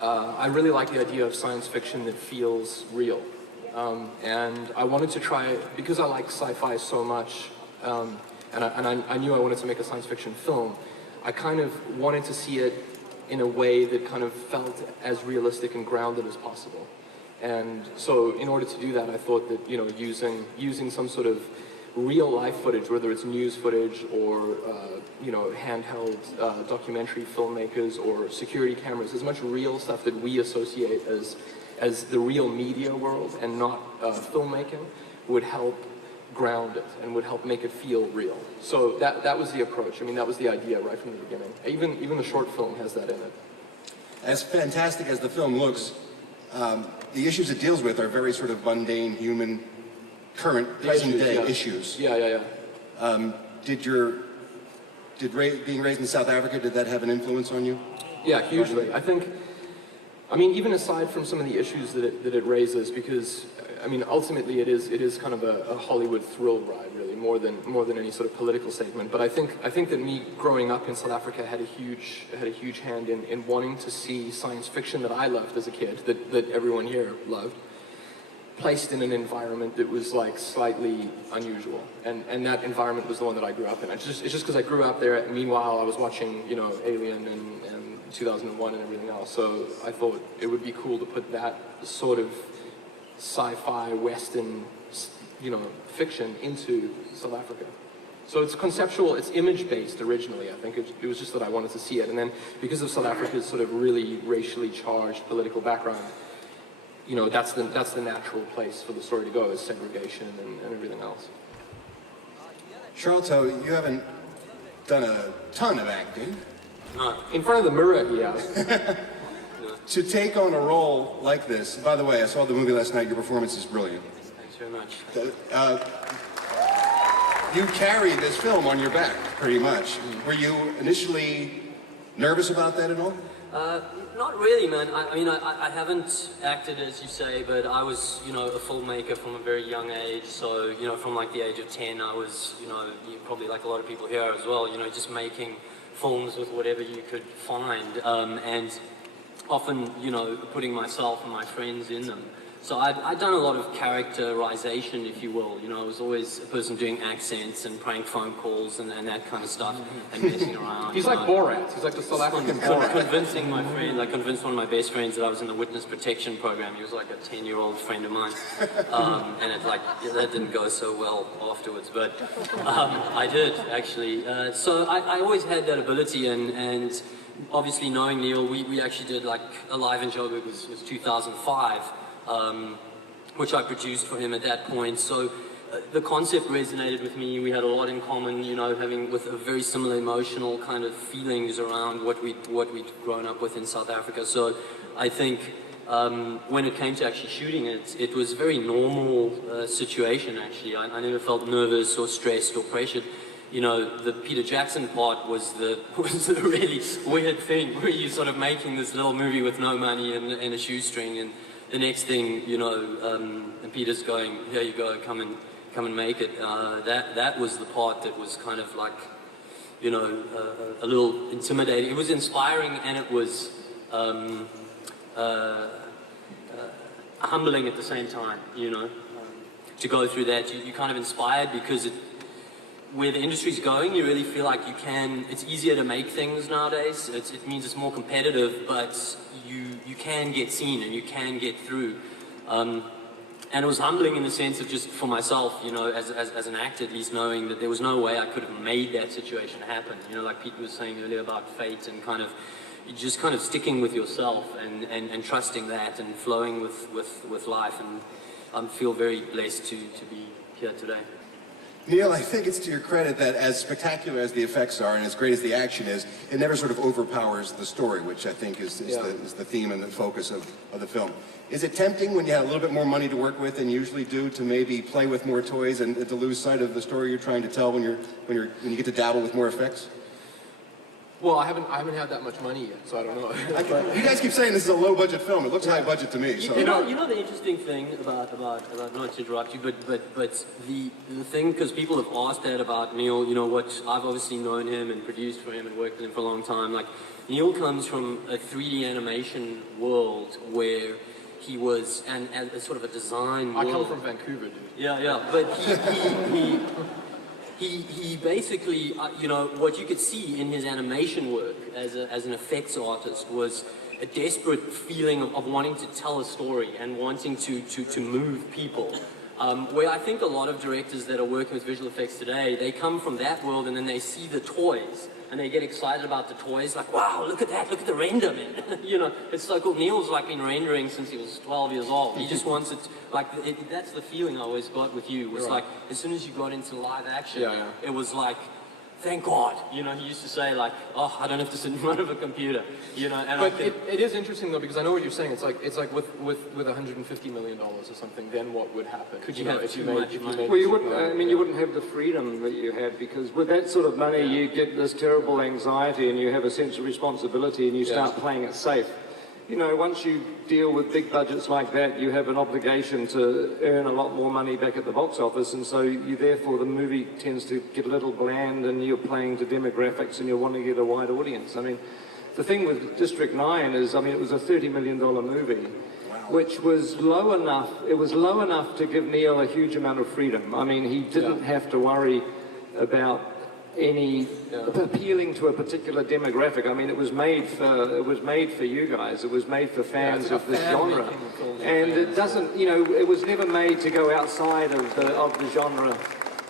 I really like the idea of science fiction that feels real. And I wanted to try, because I like sci-fi so much, and I knew I wanted to make a science fiction film, I kind of wanted to see it in a way that kind of felt as realistic and grounded as possible. And so in order to do that, I thought that, using some sort of real life footage, whether it's news footage or, handheld documentary filmmakers or security cameras, as much real stuff that we associate as the real media world and not filmmaking would help ground it and would help make it feel real. So that was the approach. I mean, that was the idea right from the beginning. Even the short film has that in it. As fantastic as the film looks, the issues it deals with are very sort of mundane, human, current, present-day issues. Yeah. Did being raised in South Africa, did that have an influence on you? Yeah, hugely. I think, even aside from some of the issues that it raises, because, ultimately it is kind of a Hollywood thrill ride, really, more than any sort of political statement. But I think that me growing up in South Africa had a huge hand in wanting to see science fiction that I loved as a kid, that everyone here loved, placed in an environment that was like slightly unusual, and that environment was the one that I grew up in. It's just because I grew up there. Meanwhile, I was watching Alien and 2001 and everything else. So I thought it would be cool to put that sort of sci-fi Western, fiction into South Africa. So it's conceptual, it's image-based originally. I think it was just that I wanted to see it, and then because of South Africa's sort of really racially charged political background, that's the natural place for the story to go, is segregation and everything else. Sharlto, you haven't done a ton of acting. In front of the mirror, he has. To take on a role like this, by the way, I saw the movie last night, your performance is brilliant. Thanks very much. You carry this film on your back, pretty much. Were you initially nervous about that at all? Not really, man. I haven't acted, as you say, but I was, a filmmaker from a very young age. So, from like the age of 10, I was, probably like a lot of people here as well, just making films with whatever you could find, and often, putting myself and my friends in them. So I'd done a lot of characterization, if you will. I was always a person doing accents and prank phone calls and that kind of stuff, and messing around. He's like Borat. He's like the South African Borat. Convincing my friend, I convinced one of my best friends that I was in the witness protection program. He was like a 10-year-old friend of mine. And that didn't go so well afterwards, but I did, actually. So I always had that ability, and obviously knowing Neill, we actually did like Alive in Joburg was 2005. Which I produced for him at that point. So the concept resonated with me. We had a lot in common, having with a very similar emotional kind of feelings around what we'd grown up with in South Africa. So I think when it came to actually shooting it, it was a very normal situation, actually. I never felt nervous or stressed or pressured. The Peter Jackson part was the really weird thing, where you're sort of making this little movie with no money and a shoestring, and the next thing, and Peter's going, here you go, come and make it. That was the part that was kind of like, a little intimidating. It was inspiring, and it was humbling at the same time, to go through that. You're kind of inspired because where the industry's going, you really feel like it's easier to make things nowadays. It means it's more competitive, but you can get seen and you can get through. And it was humbling in the sense of just for myself, as an actor, at least knowing that there was no way I could have made that situation happen. Like Pete was saying earlier about fate and just kind of sticking with yourself and trusting that and flowing with life. And I feel very blessed to be here today. Neill, I think it's to your credit that as spectacular as the effects are and as great as the action is, it never sort of overpowers the story, which I think is the theme and the focus of the film. Is it tempting when you have a little bit more money to work with than you usually do to maybe play with more toys and to lose sight of the story you're trying to tell when you get to dabble with more effects? Well, I haven't had that much money yet, so I don't know. You guys keep saying this is a low-budget film. It looks high budget to me. So. You know the interesting thing about not to interrupt you, but the thing, because people have asked that about Neill, you know, what I've obviously known him and produced for him and worked with him for a long time. Like, Neill comes from a 3D animation world where he was, and a sort of a design world. I come from Vancouver, dude. Yeah, but he basically, you know, what you could see in his animation work as an effects artist was a desperate feeling of wanting to tell a story and wanting to move people. Where I think a lot of directors that are working with visual effects today, they come from that world and then they see the toys and they get excited about the toys, like, wow, look at that, look at the render, man. You know, it's so cool. Neil's like been rendering since he was 12 years old. He just wants it, that's the feeling I always got with you. It was like, as soon as you got into live action, it was like, thank God. You know, he used to say like, oh, I don't have to sit in front of a computer. You know, and but it is interesting though, because I know what you're saying. It's like with $150 million or something, then what would happen? Could you have if you made well, you wouldn't. I mean, you wouldn't have the freedom that you had, because with that sort of money, you get this terrible anxiety, and you have a sense of responsibility, and you start playing it safe. You know, once you deal with big budgets like that, you have an obligation to earn a lot more money back at the box office, and so therefore the movie tends to get a little bland, and you're playing to demographics, and you want to get a wide audience. I mean, the thing with District 9 is, I mean, it was a $30 million movie, which was low enough. It was low enough to give Neill a huge amount of freedom. I mean, he didn't have to worry about any appealing to a particular demographic. I mean, it was made for you guys. It was made for fans of this genre, and it doesn't. You know, it was never made to go outside of the genre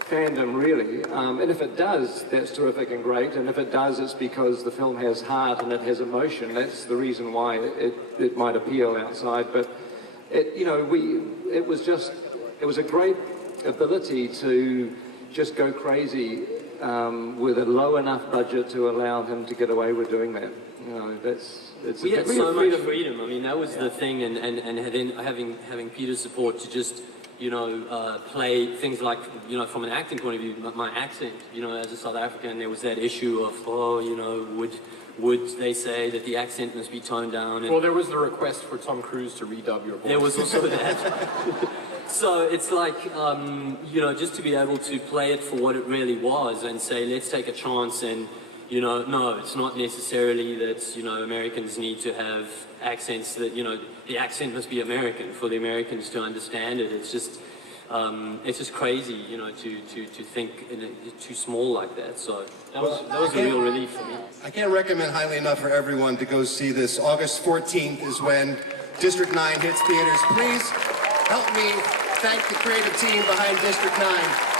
fandom, really. And if it does, that's terrific and great. And if it does, it's because the film has heart and it has emotion. That's the reason why it might appeal outside. But it was a great ability to just go crazy. With a low enough budget to allow him to get away with doing that. You know, we had so much freedom. I mean, that was the thing, and then having Peter's support to just, you know, play things like, you know, from an acting point of view, my accent, you know, as a South African, there was that issue of, oh, you know, would they say that the accent must be toned down? And well, there was the request for Tom Cruise to redub your voice. There was also that. So it's like, you know, just to be able to play it for what it really was and say, let's take a chance, and, you know, no, it's not necessarily that, you know, Americans need to have accents that, you know, the accent must be American for the Americans to understand it. It's just crazy, you know, to think too small like that. So that was a real relief for me. I can't recommend highly enough for everyone to go see this. August 14th is when District 9 hits theaters. Please help me thank the creative team behind District 9.